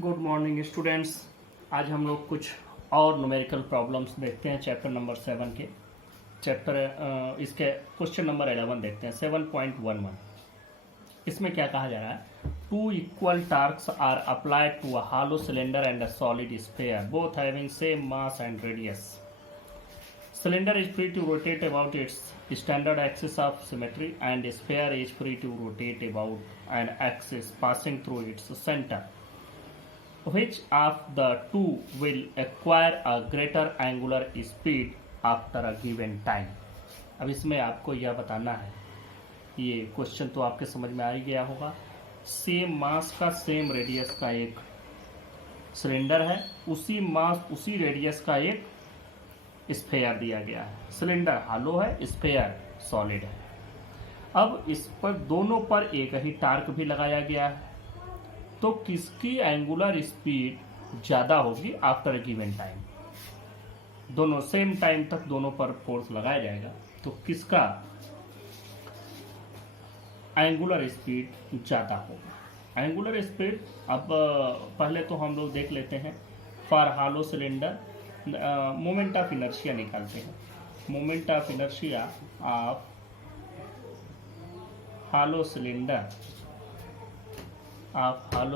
Good morning students. आज हम लोग कुछ और न्यूमेरिकल प्रॉब्लम्स देखते हैं चैप्टर नंबर 7 के। इसके क्वेश्चन नंबर 11 देखते हैं 7.11। इसमें क्या कहा जा रहा है? Two equal torques are applied to a hollow cylinder and a solid sphere both having same mass and radius. Cylinder is free to rotate about its standard axis of symmetry and sphere is free to rotate about an axis passing through its center. Which of the two will acquire a greater angular speed after a given time? अब इसमें आपको यह बताना है, ये question तो आपके समझ में आ ही गया होगा। सेम मास का सेम रेडियस का एक सिलेंडर है, उसी मास उसी रेडियस का एक स्फेयर दिया गया है। सिलेंडर हालो है, स्फेयर सॉलिड है। अब इस पर दोनों पर एक ही टार्क भी लगाया गया है, तो किसकी एंगुलर स्पीड ज़्यादा होगी आफ्टर गिवन टाइम? दोनों सेम टाइम तक दोनों पर फोर्स लगाया जाएगा, तो किसका एंगुलर स्पीड ज़्यादा होगा? एंगुलर स्पीड अब पहले तो हम लोग देख लेते हैं। For hello cylinder moment of inertia निकालते हैं। Moment of inertia of hello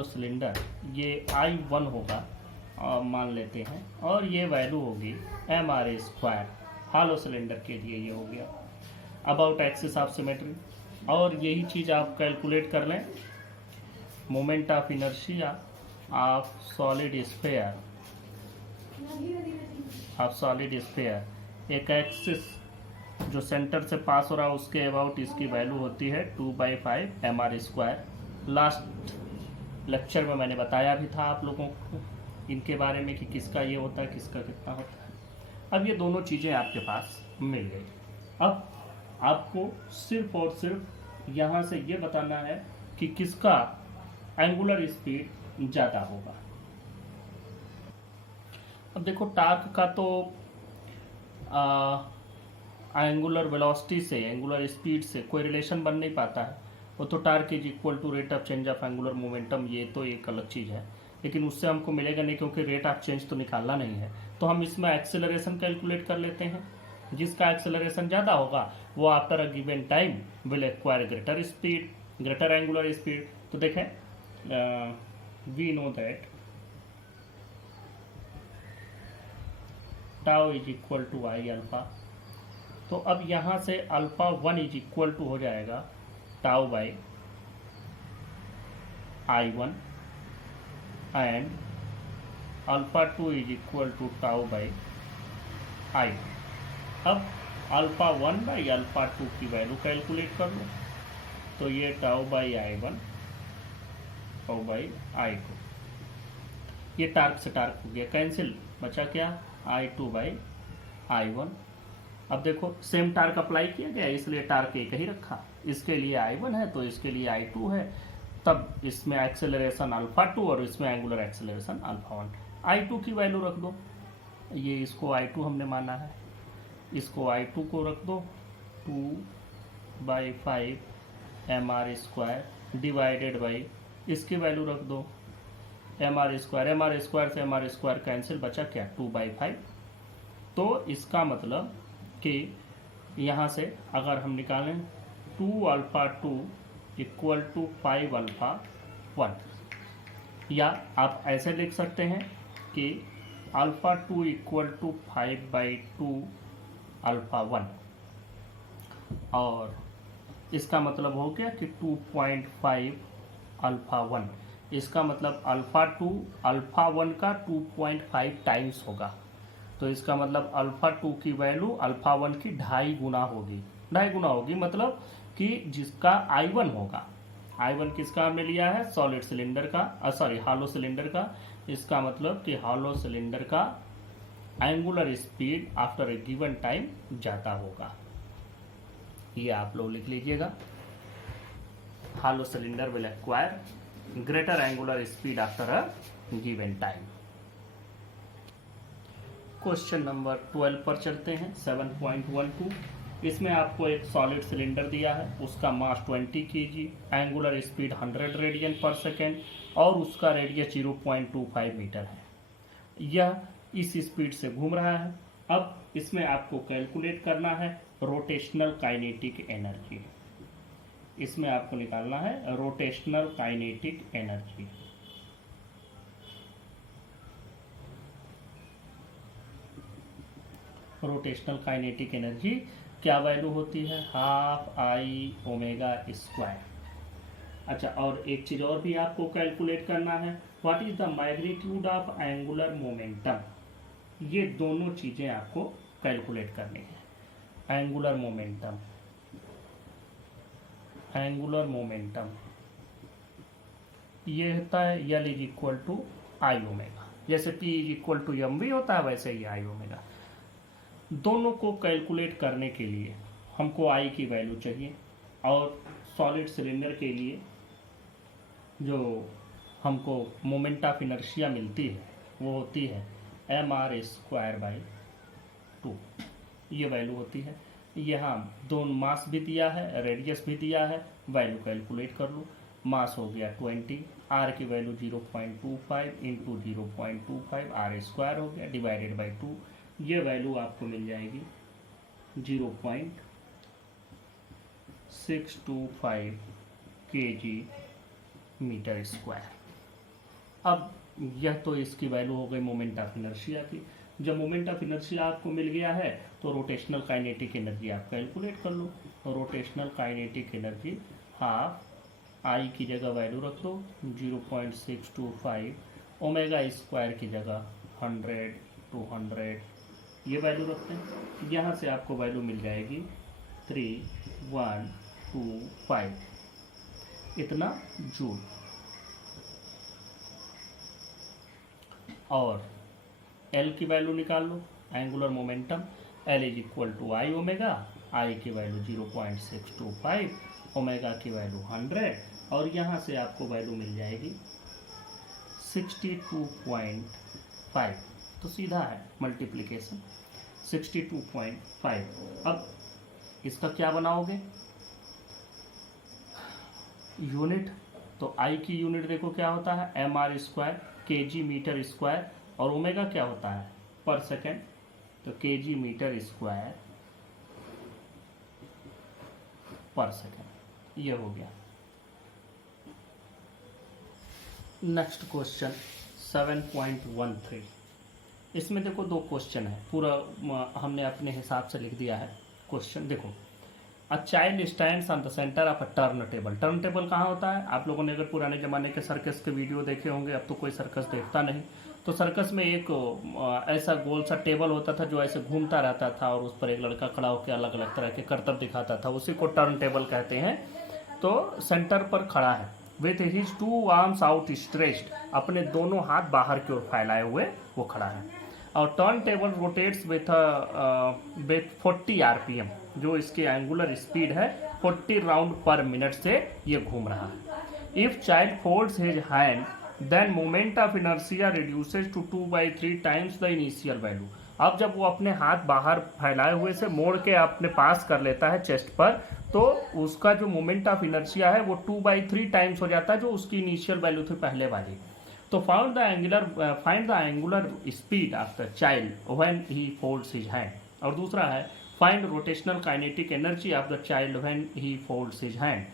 cylinder ये I1 होगा मान लेते हैं, और ये वैल्यू होगी mr²। हालो सिलेंडर के लिए ये हो गया अबाउट एक्सिस ऑफ सिमेट्री। और यही चीज़ आप कैलकुलेट कर लें, moment of inertia of solid sphere एक एक्सिस जो सेंटर से पास हो रहा है उसके अबाउट इसकी वैल्यू होती है 2/5 mr²। लास्ट लेक्चर में मैंने बताया भी था आप लोगों को इनके बारे में कि किसका ये होता है, किसका कितना होता है। अब ये दोनों चीज़ें आपके पास मिल गई। अब आपको सिर्फ और सिर्फ यहाँ से ये बताना है कि किसका एंगुलर स्पीड ज़्यादा होगा। अब देखो, टार्क का तो एंगुलर वेलोसिटी से, एंगुलर स्पीड से कोई रिलेशन बन नहीं पाता है। वो तो torque is equal to rate of change of angular momentum, ये तो एक अलग चीज़ है, लेकिन उससे हमको मिलेगा नहीं क्योंकि रेट ऑफ चेंज तो निकालना नहीं है। तो हम इसमें एक्सेलरेशन कैलकुलेट कर लेते हैं। जिसका एक्सेलरेशन ज़्यादा होगा वो after a given time will acquire greater speed, greater angular speed. तो देखें, we know that tau is equal to I alpha. तो अब यहाँ से अल्फा 1 इज इक्वल टू हो जाएगा tau by I1 and alpha 2 is equal to tau by I2। अब alpha 1 by alpha 2 की वैल्यू कैलकुलेट कर लो, तो ये tau by I1 tau by I2। ये टार्क से टार्क हो गया कैंसिल, बचा क्या? I2 by I1। अब देखो, सेम टार्क अप्लाई किया गया इसलिए टार्क एक ही रखा। इसके लिए I1 है तो इसके लिए I2 है, तब इसमें एक्सेलरेशन अल्फा 2 और इसमें एंगुलर एक्सेलरेशन अल्फा 1। I2 की वैल्यू रख दो, ये इसको I2 हमने माना है, इसको I2 को रख दो 2/5 mr² डिवाइडेड बाई इसकी वैल्यू रख दो mr² से mr² कैंसिल, बचा क्या? 2/5। तो इसका मतलब कि यहाँ से अगर हम निकालें 2α2 इक्वल टू 5α1, या आप ऐसे लिख सकते हैं कि अल्फा 2 इक्वल टू 5/2 अल्फा 1, और इसका मतलब हो गया कि 2.5 अल्फा 1। इसका मतलब अल्फा 2 अल्फा 1 का 2.5 टाइम्स होगा। तो इसका मतलब अल्फा 2 की वैल्यू अल्फा 1 की 2.5 गुना होगी। 2.5 गुना होगी मतलब कि जिसका I1 होगा। I1 किसका हमने लिया है? सॉलिड सिलेंडर का, हालो सिलेंडर का। इसका मतलब कि हालो सिलेंडर का angular speed after a given time ज़्यादा होगा। ये आप लोग लिख लीजिएगा, hollow cylinder will acquire greater angular speed after a given time. Question number 12 पर चलते हैं 7.12। इसमें आपको एक सॉलिड सिलेंडर दिया है, उसका मास 20 kg, एंगुलर स्पीड 100 रेडियन पर सेकेंड और उसका रेडियस 0.25 मीटर है। यह इस स्पीड से घूम रहा है। अब इसमें आपको कैलकुलेट करना है रोटेशनल काइनेटिक एनर्जी। इसमें आपको निकालना है rotational kinetic energy. Rotational kinetic energy क्या वैल्यू होती है? Half I omega square. अच्छा, और एक चीज और भी आपको कैलकुलेट करना है, what is the magnitude of angular momentum. ये दोनों चीजें आपको कैलकुलेट करनी है। एंगुलर मोमेंटम, एंगुलर मोमेंटम ये होता है L is equal to I omega. जैसे P is equal to M V होता है, वैसे ही आई ओमेगा। दोनों को कैलकुलेट करने के लिए हमको आई की वैल्यू चाहिए, और सॉलिड सिलेंडर के लिए जो हमको मोमेंट ऑफ इनर्शिया मिलती है वो होती है mr²/2। ये वैल्यू होती है। यहाँ दोनों मास भी दिया है, रेडियस भी दिया है, वैल्यू कैलकुलेट कर लो। मास हो गया 20, आर की वैल्यू 0.25 इंटू 0.25 r² हो गया डिवाइडेड बाई 2। ये वैल्यू आपको मिल जाएगी 0.625 kg मीटर स्क्वायर। अब यह तो इसकी वैल्यू हो गई मोमेंट ऑफ इनर्शिया की। जब मोमेंट ऑफ इनर्शिया आपको मिल गया है तो रोटेशनल काइनेटिक एनर्जी आप कैलकुलेट कर लो। Rotational kinetic energy half I की जगह वैल्यू रख दो 0.625, ओमेगा स्क्वायर की जगह 100, 200 ये वैल्यू रखते हैं। यहाँ से आपको वैल्यू मिल जाएगी 3125 इतना जूल। और L की वैल्यू निकाल लो, angular momentum L is equal to I omega. I की वैल्यू 0.625, ओमेगा की वैल्यू 100, और यहाँ से आपको वैल्यू मिल जाएगी 62.5। तो सीधा है मल्टीप्लिकेशन 62.5। अब इसका क्या बनाओगे यूनिट? तो आई की यूनिट देखो क्या होता है mr² kg मीटर स्क्वायर, और ओमेगा क्या होता है पर सेकेंड, तो kg मीटर स्क्वायर पर सेकेंड। ये हो गया। Next question 7.13। इसमें देखो दो क्वेश्चन है, पूरा हमने अपने हिसाब से लिख दिया है क्वेश्चन। देखो, a child stands on the centre of a turn table. Turn table कहाँ होता है? आप लोगों ने अगर पुराने ज़माने के सर्कस के वीडियो देखे होंगे, अब तो कोई सर्कस देखता नहीं, तो सर्कस में एक ऐसा गोल सा टेबल होता था जो ऐसे घूमता रहता था, और उस पर एक लड़का खड़ा होकर अलग अलग तरह के करतब दिखाता था, उसी को टर्न टेबल कहते हैं। तो सेंटर पर खड़ा है with his 2 arms out stretched, अपने दोनों हाथ बाहर की ओर फैलाए हुए वो खड़ा है। और turn table rotates with 40 RPM, जो इसके एंगुलर स्पीड है 40 राउंड पर मिनट से ये घूम रहा है। If child folds his hand then moment of inertia reduces to 2/3 times the initial value. अब जब वो अपने हाथ बाहर फैलाए हुए से मोड़ के अपने पास कर लेता है चेस्ट पर, तो उसका जो मोमेंट ऑफ इनर्शिया है वो 2/3 टाइम्स हो जाता है जो उसकी इनिशियल वैल्यू थी पहले वाली। तो find the angular speed of the child when he folds his hand. और दूसरा है find rotational kinetic energy of the child when he folds his hand,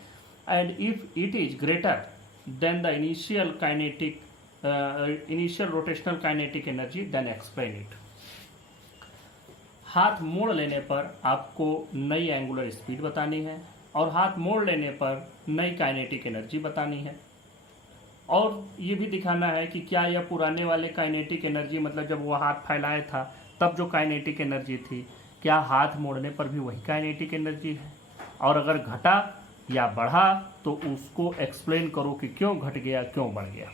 and if it is greater than the initial rotational kinetic energy then explain it. हाथ मोड़ लेने पर आपको नई angular speed बतानी है, और हाथ मोड़ लेने पर नई काइनेटिक एनर्जी बतानी है, और ये भी दिखाना है कि क्या यह पुराने वाले काइनेटिक एनर्जी, मतलब जब वो हाथ फैलाया था तब जो काइनेटिक एनर्जी थी, क्या हाथ मोड़ने पर भी वही काइनेटिक एनर्जी है, और अगर घटा या बढ़ा तो उसको एक्सप्लेन करो कि क्यों घट गया क्यों बढ़ गया।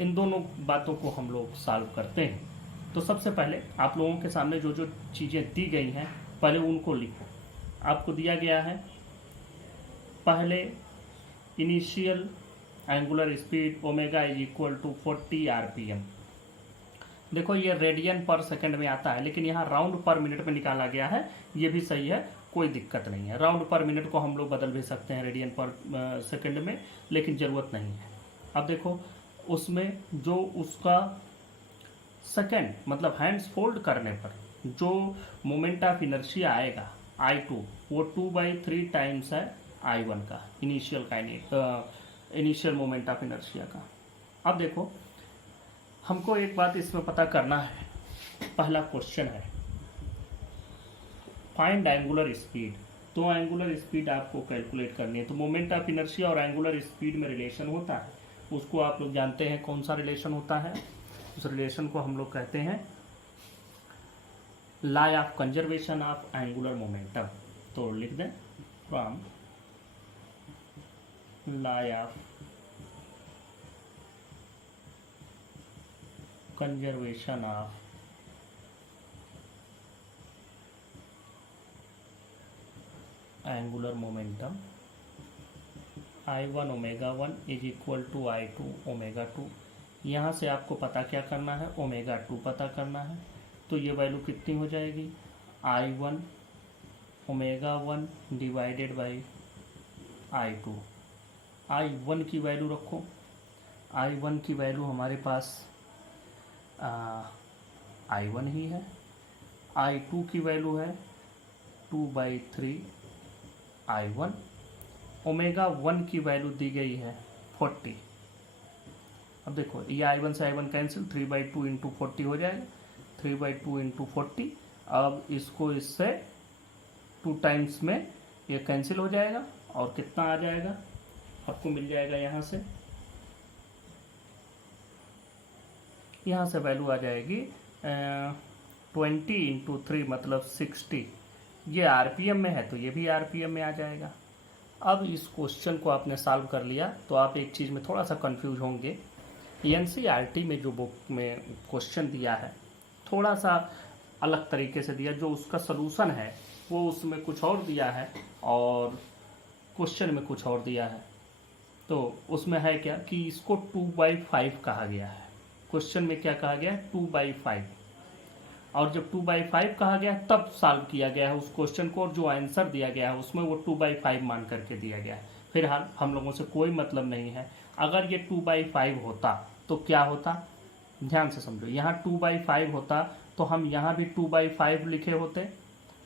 इन दोनों बातों को हम लोग सॉल्व करते हैं। तो सबसे पहले आप लोगों के सामने जो जो चीज़ें दी गई हैं पहले उनको लिखो। आपको दिया गया है पहले initial angular speed omega is equal to 40 RPM। देखो ये रेडियन पर सेकंड में आता है, लेकिन यहाँ राउंड पर मिनट में निकाला गया है, ये भी सही है। कोई दिक्कत नहीं है। राउंड पर मिनट को हम लोग बदल भी सकते हैं रेडियन पर सेकंड में, लेकिन ज़रूरत नहीं है। अब देखो उसमें जो उसका सेकंड मतलब हैंड्स फोल्ड करने पर जो मोमेंट ऑफ इनर्शिया आएगा I2, वो 2/3 टाइम्स है I1 का इनिशियल मोमेंट ऑफ इनर्शिया का। अब देखो हमको एक बात इसमें पता करना है। पहला क्वेश्चन है फाइंड एंगुलर स्पीड। तो एंगुलर स्पीड आपको कैलकुलेट करनी है। तो मोमेंट ऑफ इनर्शिया और एंगुलर स्पीड में रिलेशन होता है, उसको आप लोग जानते हैं कौन सा रिलेशन होता है। उस रिलेशन को हम लोग कहते हैं law of conservation of angular momentum. तो लिख दें from law of conservation of angular momentum I1 omega 1 is equal to I2 omega 2। यहाँ से आपको पता क्या करना है, ओमेगा 2 पता करना है। तो ये वैल्यू कितनी हो जाएगी, I1 omega 1 divided by I2। I1 की वैल्यू रखो, I1 की वैल्यू हमारे पास I1 ही है। I2 की वैल्यू है 2/3 I1। ओमेगा 1 की वैल्यू दी गई है 40। अब देखो ये I1 से I1 कैंसिल, 3/2 इंटू 40 हो जाएगा, 3/2 इंटू 40। अब इसको इससे 2 टाइम्स में ये कैंसिल हो जाएगा और कितना आ जाएगा आपको मिल जाएगा यहाँ से वैल्यू आ जाएगी 20 इंटू 3 मतलब 60। ये आरपीएम में है तो ये भी आरपीएम में आ जाएगा। अब इस क्वेश्चन को आपने सॉल्व कर लिया तो आप एक चीज़ में थोड़ा सा कंफ्यूज होंगे। एनसीईआरटी में जो बुक में क्वेश्चन दिया है थोड़ा सा अलग तरीके से दिया, जो उसका सलूशन है वो उसमें कुछ और दिया है और क्वेश्चन में कुछ और दिया है। तो उसमें है क्या कि इसको 2/5 कहा गया है। क्वेश्चन में क्या कहा गया है, 2/5, और जब 2/5 कहा गया तब सॉल्व किया गया है उस क्वेश्चन को, और जो आंसर दिया गया है उसमें वो 2/5 मान करके दिया गया है। फिलहाल हम लोगों से कोई मतलब नहीं है। अगर ये 2/5 होता तो क्या होता, ध्यान से समझो। यहाँ 2/5 होता तो हम यहाँ भी 2/5 लिखे होते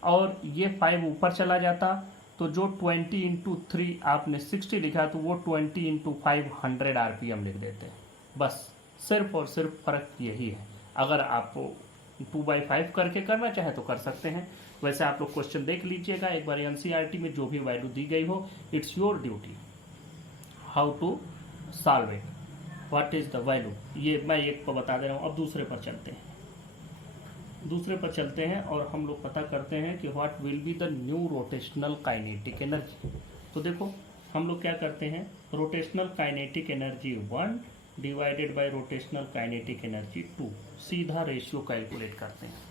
और ये 5 ऊपर चला जाता, तो जो 20 इंटू 3 आपने 60 लिखा तो वो 20 इंटू 5 100 आरपीएम लिख देते। बस सिर्फ और सिर्फ फ़र्क यही है। अगर आपको 2/5 करके करना चाहे तो कर सकते हैं। वैसे आप लोग क्वेश्चन देख लीजिएगा एक बार एनसीईआरटी में, जो भी वैल्यू दी गई हो, it's your duty how to solve it, what is the value. ये मैं एक पर बता दे रहा हूँ। अब दूसरे पर चलते हैं और हम लोग पता करते हैं कि what will be the new rotational kinetic energy. तो देखो हम लोग क्या करते हैं, rotational kinetic energy 1 divided by rotational kinetic energy 2, सीधा रेशियो कैलकुलेट करते हैं।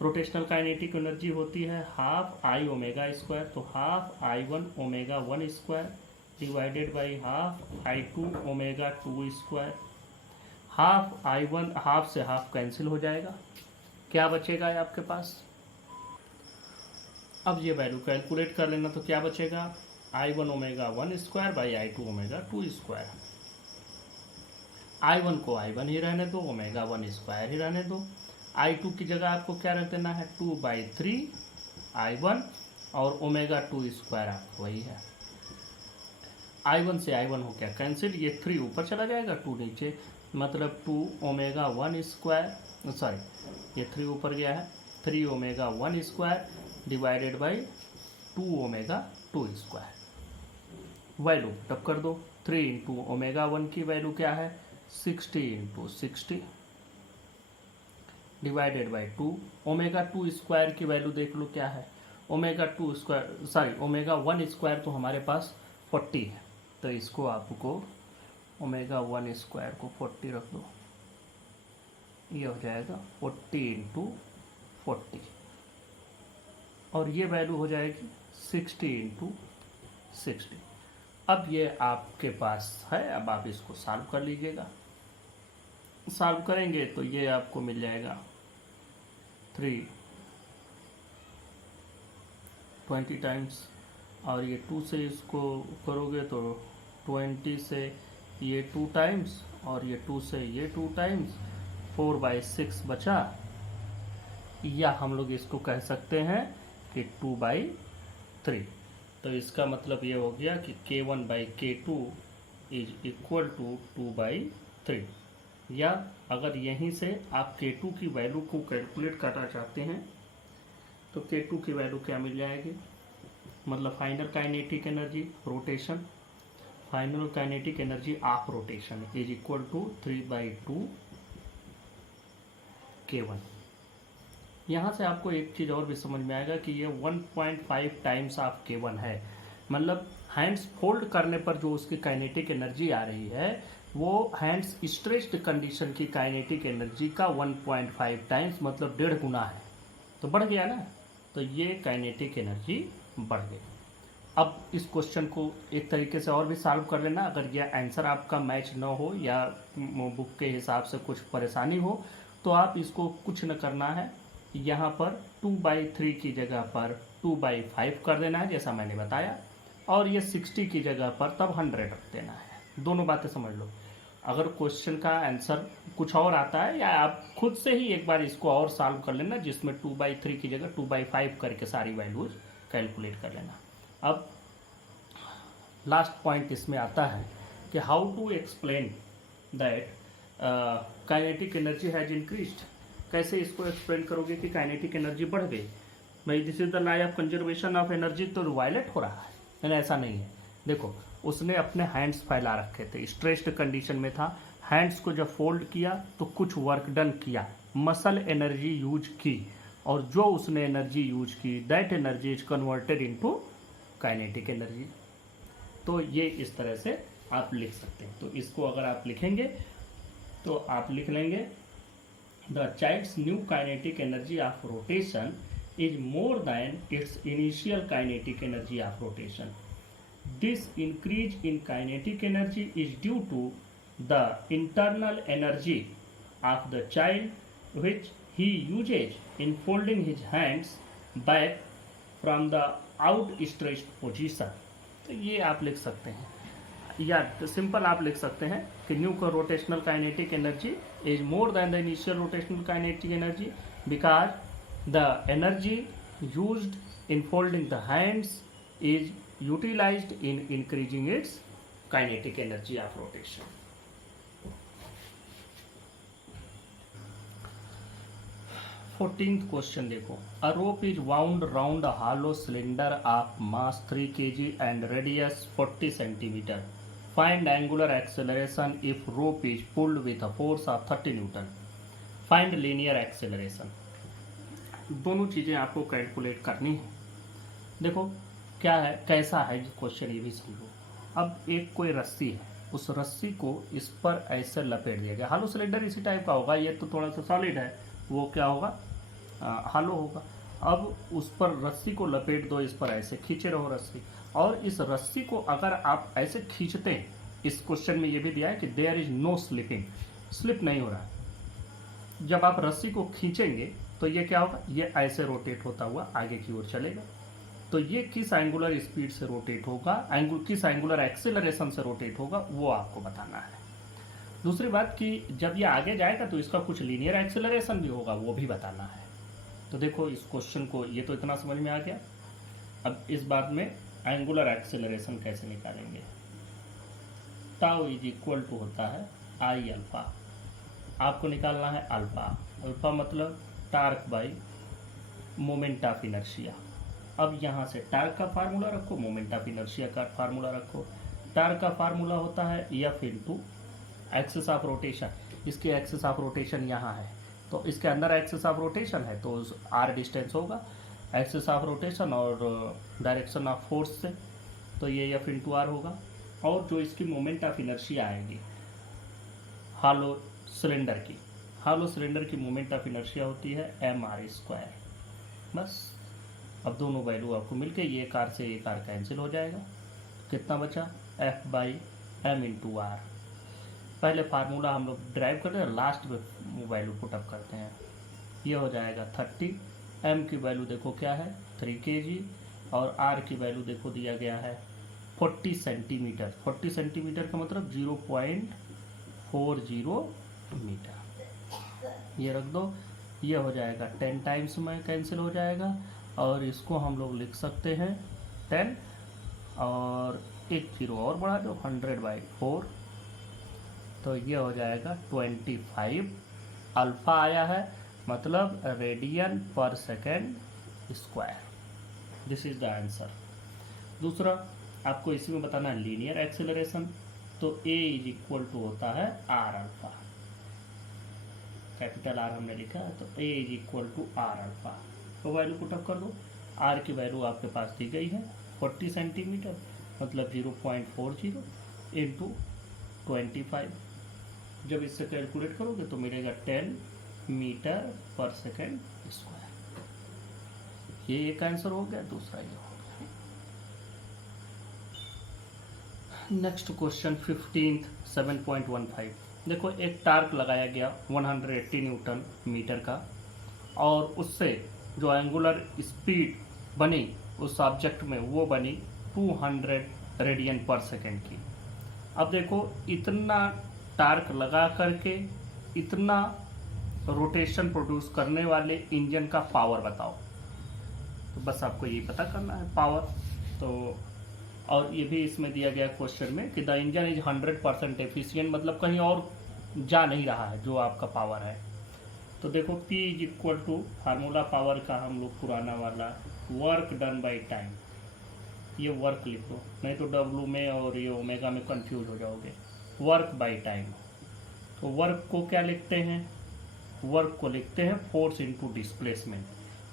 रोटेशनल काइनेटिक एनर्जी होती है हाफ I ओमेगा स्क्वायर, तो half I1 omega 1 square divided by half I2 omega 2 square. Half I1 half से हाफ कैंसिल हो जाएगा, क्या बचेगा आपके पास। अब ये वैल्यू कैलकुलेट कर लेना, तो क्या बचेगा, I1 omega 1 square by I2 omega 2 square. I1 को I1 ही रहने दो, ओमेगा 1 स्क्वायर ही रहने दो। I2 की जगह आपको क्या रख देना है, 2/3 I1 और ओमेगा 2 स्क्वायर आपको वही है। I1 से I1 हो क्या कैंसिल, ये 3 ऊपर चला जाएगा, 2 नीचे, मतलब 2 ओमेगा 1 स्क्वायर, सॉरी ये 3 ऊपर गया है, 3 omega 1 square divided by 2 omega 2 square. Value टप कर दो, 3 इंटू ओमेगा 1 की वैल्यू क्या है, 60 into 60 divided by 2 omega 2 square की वैल्यू देख लो क्या है, omega 2 square sorry omega 1 square तो हमारे पास 40 है, तो इसको आपको ओमेगा 1 स्क्वायर को 40 रख दो, ये हो जाएगा 40 इंटू 40 और ये वैल्यू हो जाएगी 60 इंटू 60। अब ये आपके पास है, अब आप इसको सॉल्व कर लीजिएगा। सॉल्व करेंगे तो ये आपको मिल जाएगा 3 20 टाइम्स, और ये 2 से इसको करोगे तो 20 से ये 2 टाइम्स, और ये 2 से ये 2 टाइम्स, 4/6 बचा, या हम लोग इसको कह सकते हैं कि 2/3। तो इसका मतलब ये हो गया कि K1/K2 इज इक्वल टू 2/3। या अगर यहीं से आप K2 की वैल्यू को कैलकुलेट करना चाहते हैं तो K2 की वैल्यू क्या मिल जाएगी, मतलब final kinetic energy rotation, final kinetic energy of rotation is equal to 3/2 K1। यहाँ से आपको एक चीज़ और भी समझ में आएगा कि ये 1.5 टाइम्स ऑफ K1 है, मतलब हैंड्स फोल्ड करने पर जो उसकी काइनेटिक एनर्जी आ रही है वो हैंड्स स्ट्रेच्ड कंडीशन की काइनेटिक एनर्जी का 1.5 टाइम्स, मतलब 1.5 गुना है। तो बढ़ गया ना, तो ये काइनेटिक एनर्जी बढ़ गई। अब इस क्वेश्चन को एक तरीके से और भी सॉल्व कर लेना, अगर यह आंसर आपका मैच न हो या बुक के हिसाब से कुछ परेशानी हो तो आप इसको कुछ न करना है, यहाँ पर 2/3 की जगह पर 2/5 कर देना है जैसा मैंने बताया, और ये 60 की जगह पर तब 100 रख देना है। दोनों बातें समझ लो। अगर क्वेश्चन का आंसर कुछ और आता है या आप खुद से ही एक बार इसको और सॉल्व कर लेना, जिसमें 2/3 की जगह 2/5 करके सारी वैल्यूज कैलकुलेट कर लेना। अब लास्ट पॉइंट इसमें आता है कि how to explain that kinetic energy has increased. कैसे इसको एक्सप्लेन करोगे कि काइनेटिक एनर्जी बढ़ गई? भाई this is the law of conservation of energy, तो वायलेट हो रहा है, लेकिन ऐसा नहीं है। देखो उसने अपने हैंड्स फैला रखे थे, स्ट्रेस्ड कंडीशन में था, हैंड्स को जब फोल्ड किया तो कुछ वर्क डन किया, मसल एनर्जी यूज की, और जो उसने एनर्जी यूज की that energy is converted into kinetic energy. तो ये इस तरह से आप लिख सकते हैं। तो इसको अगर आप लिखेंगे तो आप लिख लेंगे the child's new kinetic energy of rotation is more than its initial kinetic energy of rotation. This increase in kinetic energy is due to the internal energy of the child which he uses in folding his hands back from the outstretched position. तो ये आप लिख सकते हैं, या simple आप लिख सकते हैं कि न्यू का rotational kinetic energy is more than the initial rotational kinetic energy because the energy used in folding the hands is utilized in increasing its kinetic energy of rotation. Fourteenth question देखो, a rope is wound round a hollow cylinder of mass 3 kg and radius 40 cm. Find angular acceleration if rope is pulled with a force of 30 Newton. Find linear acceleration. दोनों चीज़ें आपको calculate करनी है। देखो क्या है, कैसा है क्वेश्चन, ये भी समझो। अब एक कोई रस्सी है, उस रस्सी को इस पर ऐसे लपेट दिया गया। हालो सिलेंडर इसी टाइप का होगा, ये तो थोड़ा सा सॉलिड है, वो क्या होगा, हालो होगा। अब उस पर रस्सी को लपेट दो, इस पर ऐसे खींचे रहो रस्सी, और इस रस्सी को अगर आप ऐसे खींचते हैं, इस क्वेश्चन में ये भी दिया है कि there is no slipping, slip नहीं हो रहा है। जब आप रस्सी को खींचेंगे तो ये क्या होगा, ये ऐसे रोटेट होता हुआ आगे की ओर चलेगा। तो ये किस एंगुलर स्पीड से रोटेट होगा, किस एंगुलर एक्सेलरेशन से रोटेट होगा, वो आपको बताना है। दूसरी बात कि जब ये आगे जाएगा तो इसका कुछ लीनियर एक्सेलरेशन भी होगा, वो भी बताना है। तो देखो इस क्वेश्चन को, ये तो इतना समझ में आ गया। अब इस बात में एंगुलर एक्सेलरेशन कैसे निकालेंगे। टाउ इज इक्वल टू होता है आई अल्फा, आपको निकालना है अल्फा। अल्फा मतलब torque by moment of inertia. अब यहाँ से टार्क का फार्मूला रखो, मोमेंट ऑफ इनर्शिया का फार्मूला रखो। टार्क का फार्मूला होता है F into axis of rotation, इसकी एक्सिस ऑफ रोटेशन यहाँ है तो इसके अंदर एक्सिस ऑफ रोटेशन है तो आर डिस्टेंस होगा एक्सिस ऑफ रोटेशन और डायरेक्शन ऑफ फोर्स से, तो ये एफ इंटू आर होगा। और जो इसकी मोमेंट ऑफ इनर्शिया आएगी हालो सिलेंडर की, हालो सिलेंडर की मोमेंट ऑफ इनर्शिया होती है mr²। बस अब दोनों वैल्यू आपको मिलके ये कार से ये कार कैंसिल हो जाएगा। कितना बचा, F/m इंटू आर। पहले फार्मूला हम लोग ड्राइव करते हैं, लास्ट में वैल्यू पुटअप करते हैं। ये हो जाएगा 30, m की वैल्यू देखो क्या है 3 kg, और आर की वैल्यू देखो दिया गया है 40 सेंटीमीटर। 40 सेंटीमीटर का मतलब 0.40 मीटर। ये रख दो, ये हो जाएगा 10 टाइम्स में कैंसिल हो जाएगा, और इसको हम लोग लिख सकते हैं 10 और एक जीरो और बढ़ा दो 100/4, तो ये हो जाएगा 25 अल्फा आया है, मतलब रेडियन पर second square. This is the answer. दूसरा आपको इसी में बताना है लीनियर एक्सेलरेशन, तो ए इज इक्वल टू होता है आर अल्फा, कैपिटल आर हमने लिखा है, तो A is equal to R alpha. तो वैल्यू पुट अप कर दो, आर की वैल्यू आपके पास दी गई है 40 सेंटीमीटर, मतलब 0.40 इंटू 25। जब इससे कैलकुलेट करोगे तो मिलेगा 10 मीटर पर सेकेंड स्क्वायर। ये एक आंसर हो गया, दूसरा ये हो गया। Next question 15th 7.15। देखो एक टार्क लगाया गया 180 न्यूटन मीटर का, और उससे जो एंगुलर स्पीड बनी उस ऑब्जेक्ट में वो बनी 200 रेडियन पर सेकेंड की। अब देखो इतना टार्क लगा करके इतना रोटेशन प्रोड्यूस करने वाले इंजन का पावर बताओ। तो बस आपको ये पता करना है पावर। तो और ये भी इसमें दिया गया क्वेश्चन में कि द इंजन इज 100% एफिशिएंट, मतलब कहीं और जा नहीं रहा है जो आपका पावर है। तो देखो P is equal to formula power का हम लोग पुराना वाला वर्क डन बाई टाइम, ये वर्क लिखो, नहीं तो W में और ये ओमेगा में कंफ्यूज हो जाओगे। वर्क बाई टाइम, तो वर्क को क्या लिखते हैं, वर्क को लिखते हैं फोर्स इनटू डिस्प्लेसमेंट,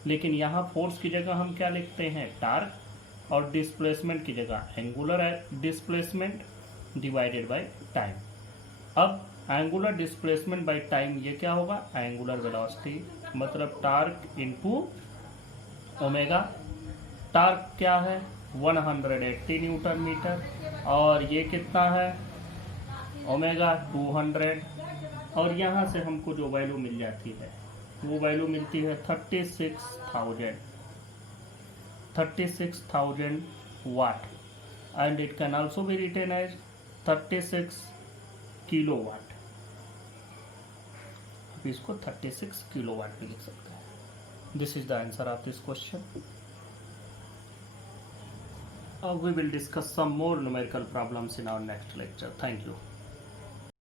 लेकिन यहाँ फोर्स की जगह हम क्या लिखते हैं टार्क, और डिस्प्लेसमेंट की जगह angular displacement divided by time. अब एंगुलर डिस्प्लेसमेंट बाय टाइम ये क्या होगा, एंगुलर वेलोसिटी, मतलब टार्क इनटू ओमेगा। टार्क क्या है 180 न्यूटन मीटर, और ये कितना है ओमेगा 200, और यहाँ से हमको जो वैल्यू मिल जाती है वो वैल्यू मिलती है 36,000 watt, and it can also be written as 36 kilowatt. आप इसको 36 किलोवाट भी लिख सकते हैं। This is the answer of this question. We will discuss some more numerical problems in our next lecture. Thank you.